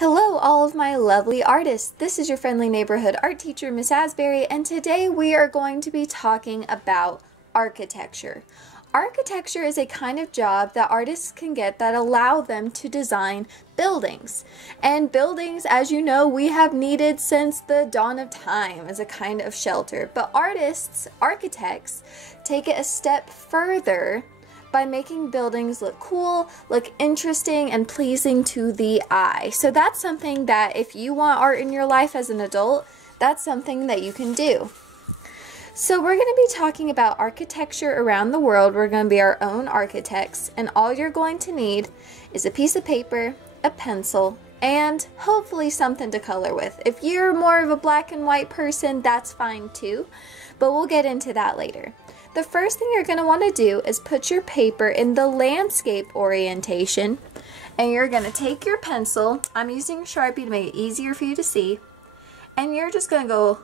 Hello all of my lovely artists. This is your friendly neighborhood art teacher, Miss Asbury, and today we are going to be talking about architecture. Architecture is a kind of job that artists can get that allow them to design buildings. And buildings, as you know, we have needed since the dawn of time as a kind of shelter. But architects, take it a step further by making buildings look cool, look interesting, and pleasing to the eye. So that's something that if you want art in your life as an adult, that's something that you can do. So we're going to be talking about architecture around the world. We're going to be our own architects, and all you're going to need is a piece of paper, a pencil, and hopefully something to color with. If you're more of a black and white person, that's fine too, but we'll get into that later. The first thing you're going to want to do is put your paper in the landscape orientation, and you're going to take your pencil. I'm using Sharpie to make it easier for you to see, and you're just going to go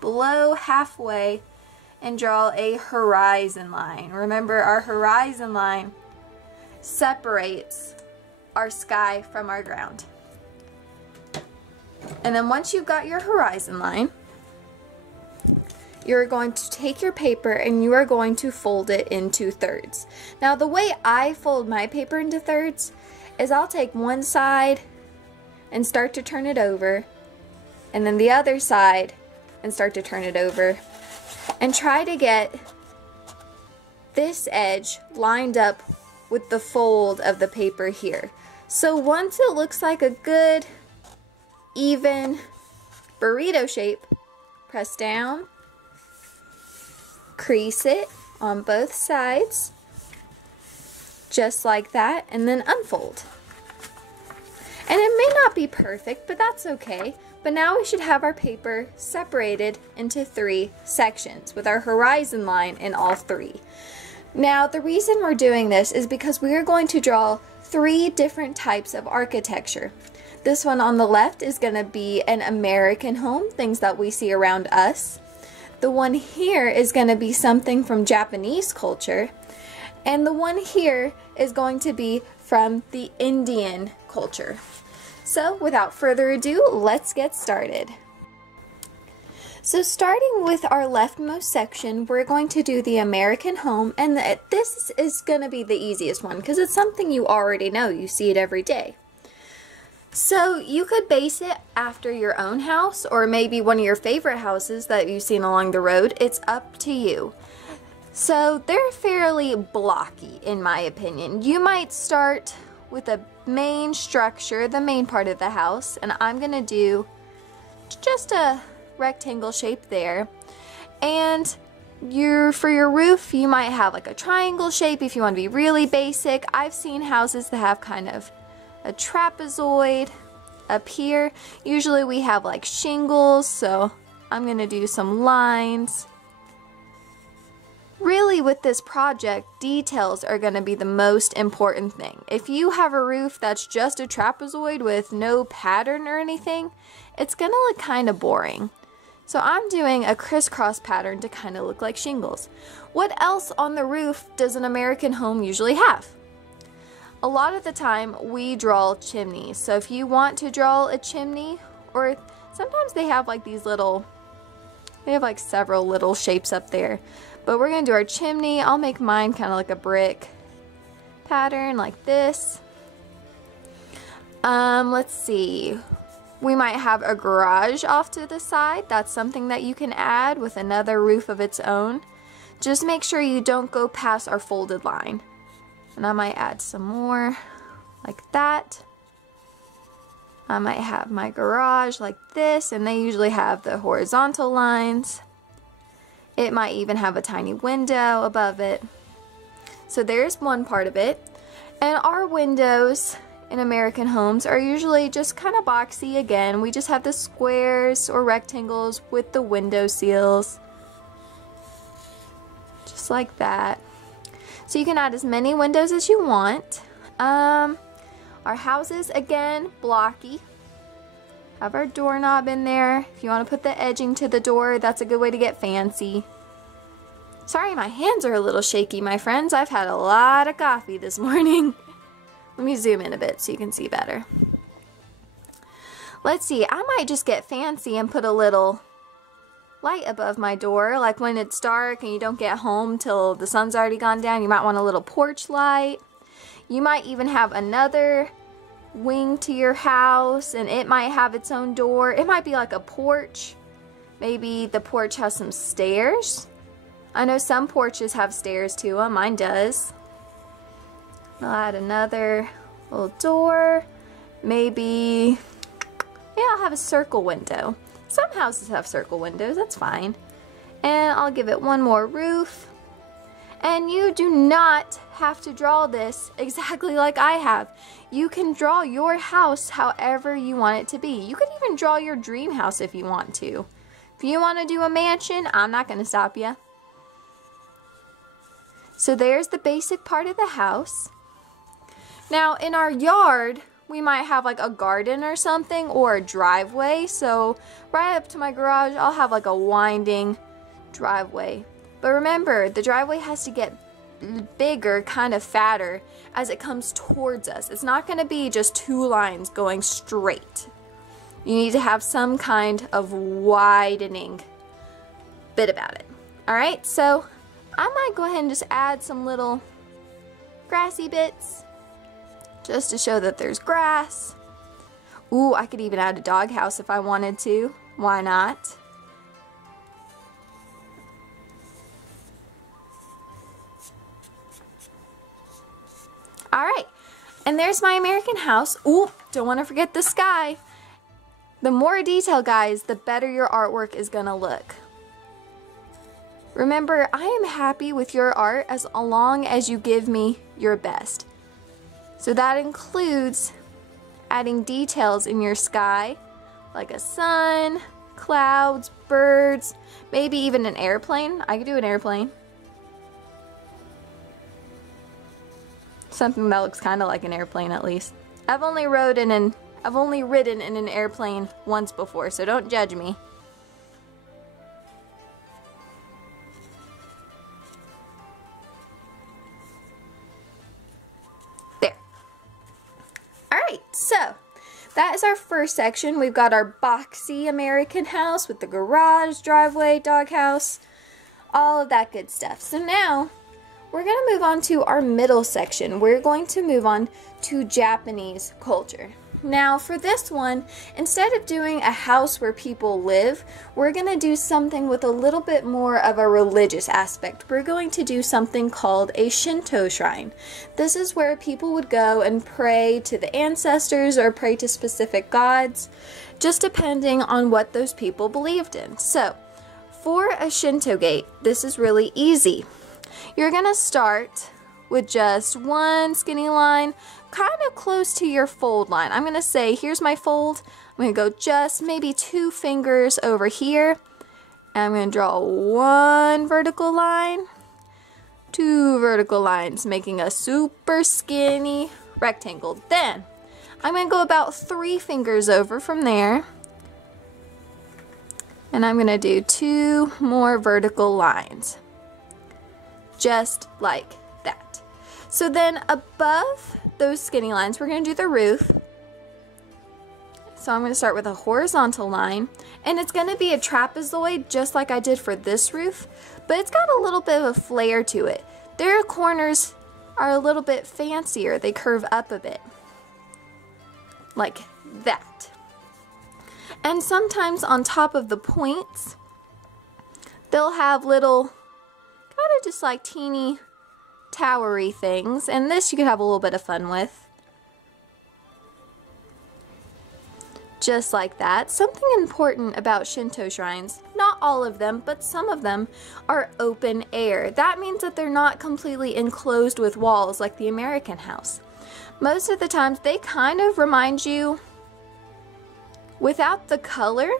below halfway and draw a horizon line. Remember, our horizon line separates our sky from our ground. And then once you've got your horizon line, you're going to take your paper and you are going to fold it into thirds. Now the way I fold my paper into thirds is I'll take one side and start to turn it over, and then the other side and start to turn it over, and try to get this edge lined up with the fold of the paper here. So once it looks like a good even burrito shape, press down, crease it on both sides, just like that, and then unfold. And it may not be perfect, but that's okay. But now we should have our paper separated into 3 sections with our horizon line in all 3. Now the reason we're doing this is because we are going to draw 3 different types of architecture. This one on the left is going to be an American home, things that we see around us. The one here is going to be something from Japanese culture, and the one here is going to be from the Indian culture. So without further ado, let's get started. So starting with our leftmost section, we're going to do the American home, and this is going to be the easiest one because it's something you already know. You see it every day. So you could base it after your own house or maybe one of your favorite houses that you've seen along the road. It's up to you. So they're fairly blocky in my opinion. You might start with a main structure, the main part of the house, and I'm going to do just a rectangle shape there. And for your roof, you might have like a triangle shape if you want to be really basic. I've seen houses that have kind of a trapezoid up here. Usually we have like shingles, so I'm gonna do some lines. Really with this project, details are gonna be the most important thing. If you have a roof that's just a trapezoid with no pattern or anything, it's gonna look kind of boring. So I'm doing a crisscross pattern to kind of look like shingles. What else on the roof does an American home usually have? A lot of the time we draw chimneys. So if you want to draw a chimney, or sometimes they have like these little, they have like several little shapes up there. But we're going to do our chimney. I'll make mine kind of like a brick pattern like this. Let's see. We might have a garage off to the side. That's something that you can add with another roof of its own. Just make sure you don't go past our folded line. And I might add some more like that. I might have my garage like this, and they usually have the horizontal lines. It might even have a tiny window above it. So there's one part of it. And our windows in American homes are usually just kind of boxy again. We just have the squares or rectangles with the window sills. Just like that. So you can add as many windows as you want. Our houses, again, blocky. Have our doorknob in there. If you want to put the edging to the door, that's a good way to get fancy. Sorry, my hands are a little shaky, my friends. I've had a lot of coffee this morning. Let me zoom in a bit so you can see better. Let's see, I might just get fancy and put a little light above my door. Like when it's dark and you don't get home till the sun's already gone down, you might want a little porch light. You might even have another wing to your house and it might have its own door. It might be like a porch. Maybe the porch has some stairs. I know some porches have stairs to them. Mine does. I'll add another little door. Maybe, yeah, I'll have a circle window. Some houses have circle windows, that's fine. And I'll give it one more roof. And you do not have to draw this exactly like I have. You can draw your house however you want it to be. You can even draw your dream house if you want to. If you want to do a mansion, I'm not going to stop you. So there's the basic part of the house. Now in our yard, we might have like a garden or something or a driveway. So right up to my garage, I'll have like a winding driveway. But remember, the driveway has to get bigger, kind of fatter as it comes towards us. It's not going to be just two lines going straight. You need to have some kind of widening bit about it. Alright, so I might go ahead and just add some little grassy bits just to show that there's grass. Ooh, I could even add a doghouse if I wanted to. Why not? Alright, and there's my American house. Ooh, don't want to forget the sky. The more detail, guys, the better your artwork is going to look. Remember, I am happy with your art as long as you give me your best. So that includes adding details in your sky, like a sun, clouds, birds, maybe even an airplane. I could do an airplane. Something that looks kind of like an airplane at least. I've only ridden in an airplane once before, so don't judge me. There. Alright, so that is our first section. We've got our boxy American house with the garage, driveway, doghouse, all of that good stuff. So now we're going to move on to our middle section. We're going to move on to Japanese culture. Now for this one, instead of doing a house where people live, we're going to do something with a little bit more of a religious aspect. We're going to do something called a Shinto shrine. This is where people would go and pray to the ancestors or pray to specific gods, just depending on what those people believed in. So for a Shinto gate, this is really easy. You're going to start with just one skinny line, kind of close to your fold line. I'm going to say, here's my fold. I'm going to go just maybe 2 fingers over here. And I'm going to draw one vertical line, 2 vertical lines, making a super skinny rectangle. Then I'm going to go about 3 fingers over from there. And I'm going to do 2 more vertical lines. Just like that. So then above those skinny lines, we're going to do the roof. So I'm going to start with a horizontal line, and it's going to be a trapezoid just like I did for this roof, but it's got a little bit of a flair to it. Their corners are a little bit fancier. They curve up a bit. Like that. And sometimes on top of the points, they'll have little kind of just like teeny towery things, and this you could have a little bit of fun with. Just like that. Something important about Shinto shrines, not all of them, but some of them are open air. That means that they're not completely enclosed with walls like the American house. Most of the times they kind of remind you, without the color,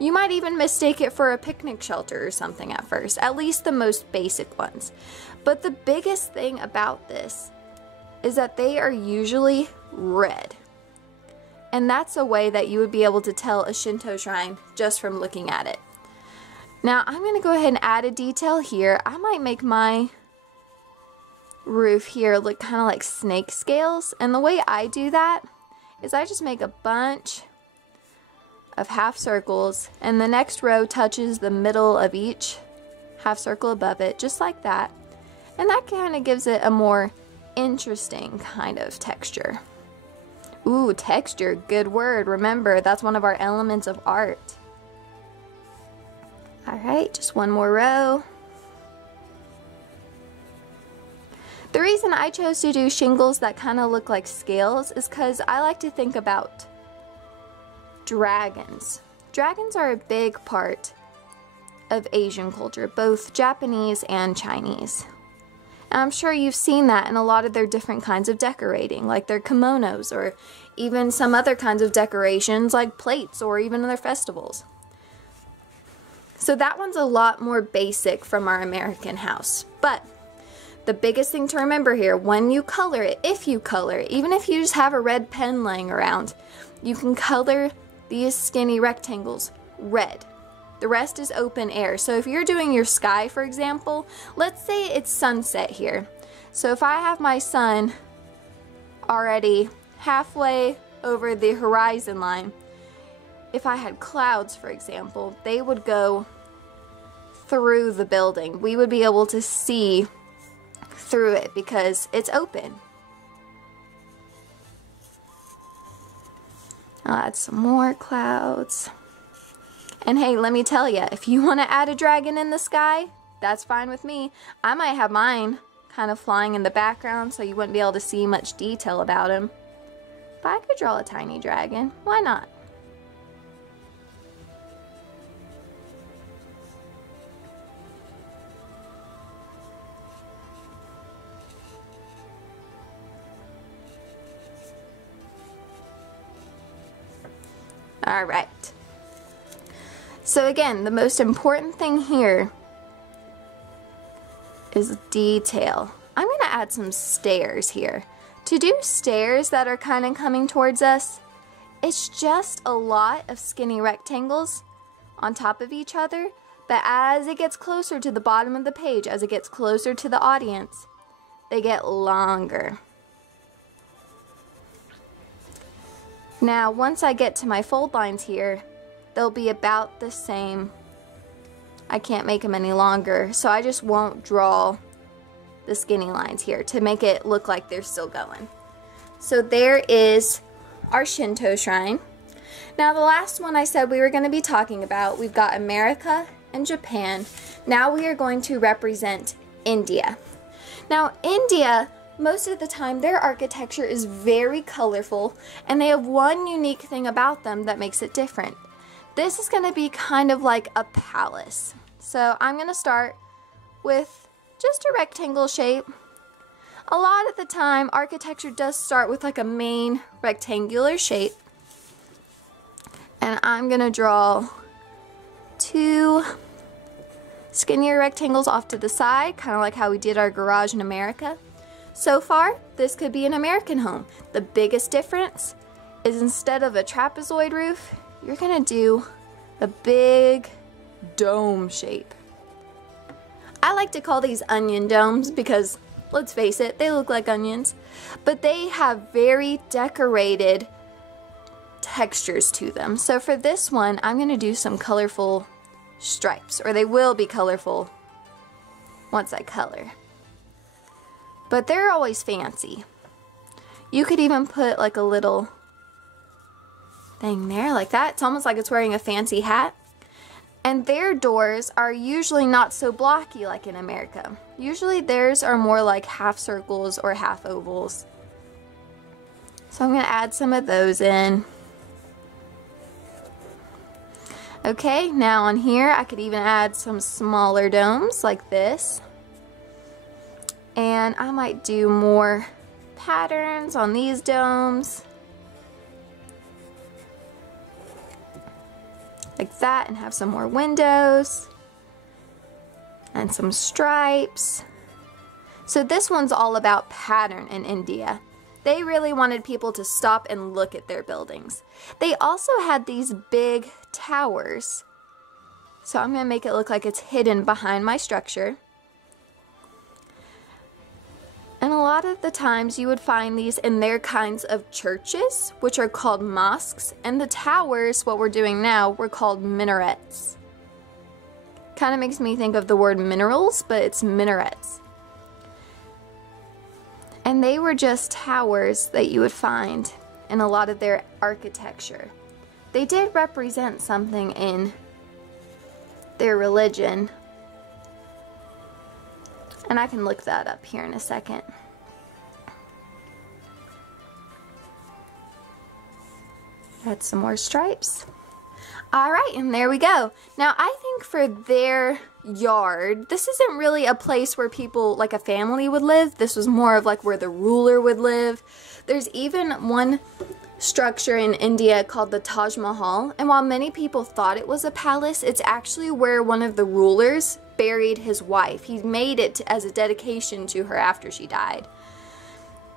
you might even mistake it for a picnic shelter or something at first, at least the most basic ones. But the biggest thing about this is that they are usually red. And that's a way that you would be able to tell a Shinto shrine just from looking at it. Now I'm going to go ahead and add a detail here. I might make my roof here look kind of like snake scales. And the way I do that is I just make a bunch of half circles, and the next row touches the middle of each half circle above it, just like that. And that kind of gives it a more interesting kind of texture. Ooh, texture, good word. Remember, that's one of our elements of art. All right, just one more row. The reason I chose to do shingles that kind of look like scales is because I like to think about dragons. Dragons are a big part of Asian culture, both Japanese and Chinese. And I'm sure you've seen that in a lot of their different kinds of decorating, like their kimonos, or even some other kinds of decorations like plates, or even their festivals. So that one's a lot more basic from our American house. But the biggest thing to remember here, when you color it, if you color it, even if you just have a red pen laying around, you can color these skinny rectangles red. The rest is open air. So if you're doing your sky, for example, let's say it's sunset here. So if I have my sun already halfway over the horizon line, if I had clouds, for example, they would go through the building. We would be able to see through it because it's open. I'll add some more clouds. And hey, let me tell you, if you want to add a dragon in the sky, that's fine with me. I might have mine kind of flying in the background so you wouldn't be able to see much detail about him. But I could draw a tiny dragon. Why not? All right. So again, the most important thing here is detail. I'm going to add some stairs here. To do stairs that are kind of coming towards us, it's just a lot of skinny rectangles on top of each other, but as it gets closer to the bottom of the page, as it gets closer to the audience, they get longer. Now, once I get to my fold lines here, they'll be about the same. I can't make them any longer, so I just won't draw the skinny lines here to make it look like they're still going. So there is our Shinto shrine. Now the last one I said we were going to be talking about, we've got America and Japan. Now we are going to represent India. Now India, most of the time their architecture is very colorful, and they have one unique thing about them that makes it different. This is going to be kind of like a palace. So I'm going to start with just a rectangle shape. A lot of the time architecture does start with like a main rectangular shape. And I'm going to draw two skinnier rectangles off to the side, kind of like how we did our garage in America. So far, this could be an American home. The biggest difference is instead of a trapezoid roof, you're gonna do a big dome shape. I like to call these onion domes because, let's face it, they look like onions, but they have very decorated textures to them. So for this one, I'm gonna do some colorful stripes, or they will be colorful once I color. But they're always fancy. You could even put like a little thing there like that. It's almost like it's wearing a fancy hat. And their doors are usually not so blocky like in America. Usually theirs are more like half circles or half ovals. So I'm going to add some of those in. Okay, now on here I could even add some smaller domes like this. And I might do more patterns on these domes. Like that, and have some more windows. And some stripes. So this one's all about pattern in India. They really wanted people to stop and look at their buildings. They also had these big towers. So I'm going to make it look like it's hidden behind my structure. And a a lot of the times you would find these in their kinds of churches, which are called mosques, and the towers, what we're doing now, were called minarets. Kind of makes me think of the word minerals, but it's minarets. And they were just towers that you would find in a lot of their architecture. They did represent something in their religion, and I can look that up here in a second. Add some more stripes. Alright, and there we go. Now I think for their yard, this isn't really a place where people, like a family, would live. This was more of like where the ruler would live. There's even one structure in India called the Taj Mahal, and while many people thought it was a palace, it's actually where one of the rulers buried his wife. He made it as a dedication to her after she died.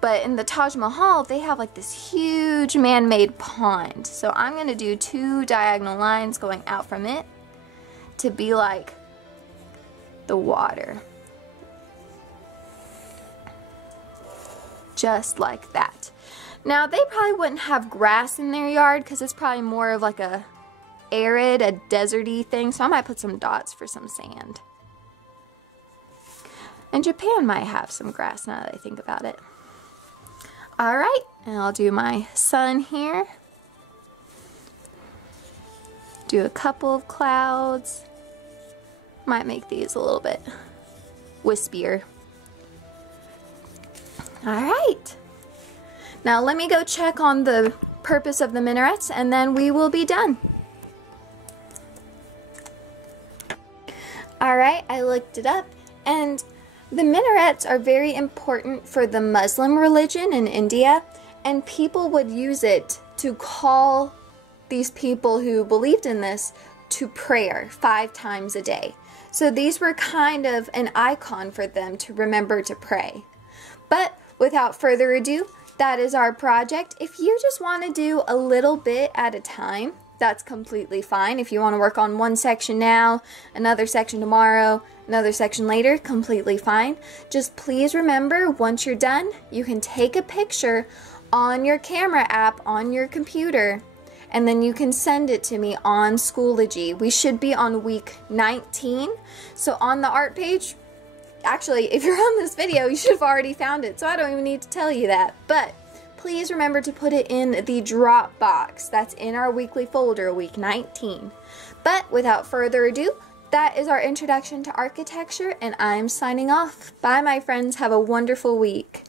But in the Taj Mahal, they have like this huge man-made pond. So I'm going to do 2 diagonal lines going out from it to be like the water. Just like that. Now, they probably wouldn't have grass in their yard because it's probably more of like a arid, a deserty thing. So I might put some dots for some sand. And Japan might have some grass now that I think about it. Alright, and I'll do my sun here. Do a couple of clouds. Might make these a little bit wispier. Alright. Now let me go check on the purpose of the minarets and then we will be done. Alright, I looked it up, and the minarets are very important for the Muslim religion in India, and people would use it to call these people who believed in this to prayer 5 times a day. So these were kind of an icon for them to remember to pray. But without further ado, that is our project. If you just want to do a little bit at a time, that's completely fine. If you want to work on one section now, another section tomorrow, another section later, completely fine. Just please remember, once you're done, you can take a picture on your camera app on your computer, and then you can send it to me on Schoology. We should be on week 19. So on the art page, actually, if you're on this video, you should have already found it, so I don't even need to tell you that. But please remember to put it in the Dropbox. That's in our weekly folder, week 19. But without further ado, that is our introduction to architecture, and I'm signing off. Bye, my friends. Have a wonderful week.